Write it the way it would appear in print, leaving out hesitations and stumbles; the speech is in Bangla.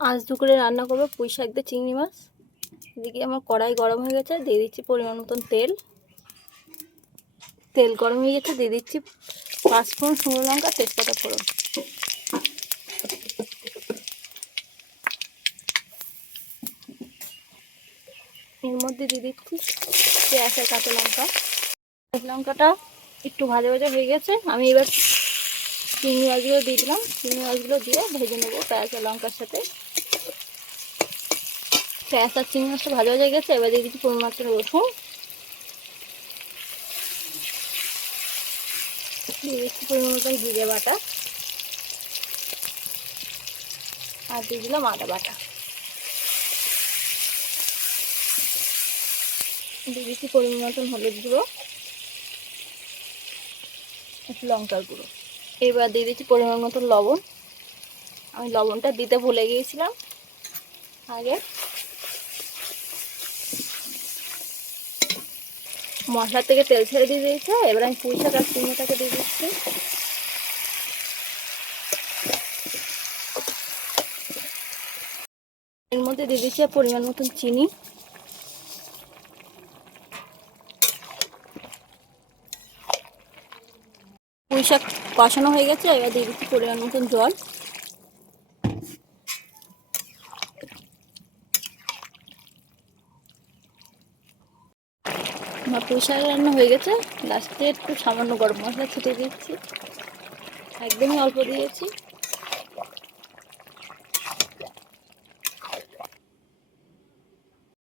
আজ দুপুরে রান্না করবো পুঁই শাক দিয়ে চিংড়ি মাছ। এদিকে আমার কড়াই গরম হয়ে গেছে, দিয়ে দিচ্ছি পরিমাণ মতন তেল। তেল গরম হয়ে গেছে, দিয়ে দিচ্ছি 5 ফোড়ন, শুকনো লঙ্কা, তেজপাতা ফোড়ন। এর মধ্যে দিয়ে দিচ্ছি পেঁয়াজ আর কাঁচা লঙ্কা। লঙ্কাটা একটু ভাজা ভাজা হয়ে গেছে, আমি এবার চিংড়ি মাছগুলো দিয়ে দিলাম। চিংড়ি মাছগুলো দিয়ে ভেজে নেবো পেঁয়াজ আর লঙ্কার সাথে। পেঁয়াজ আর চিংড়ি মাছটা ভাজা হয়ে গেছে, এবার দিয়ে দিচ্ছি পরিমাণ মতো রসুন, দিয়ে দিচ্ছি পরিমাণ মতন জিরে বাটা, আর দিয়ে দিলাম আদা বাটা, দিয়ে দিচ্ছি পরিমাণ মতন হলুদ গুঁড়ো, একটু লঙ্কার গুঁড়ো। এবার দিয়ে দিচ্ছি পরিমাণ মতন লবণ। আমি লবণটা দিতে ভুলে গিয়েছিলাম আগে। মশলা থেকে তেল ছেড়ে দিয়ে দিয়েছে, এবার আমি পুঁই শাক আর চিংড়িটাকে দিয়ে দিচ্ছি। এর মধ্যে দিয়ে দিচ্ছি পরিমাণ মতন চিনি। পুঁই শাক কষানো হয়ে গেছে, এবার দিয়ে দিচ্ছি পরিমাণ মতন জল। আমার পুঁই শাক রান্না হয়ে গেছে, লাস্টে একটু সামান্য গরম মশলা ছিটিয়ে দিচ্ছি, একদমই অল্প দিয়েছি।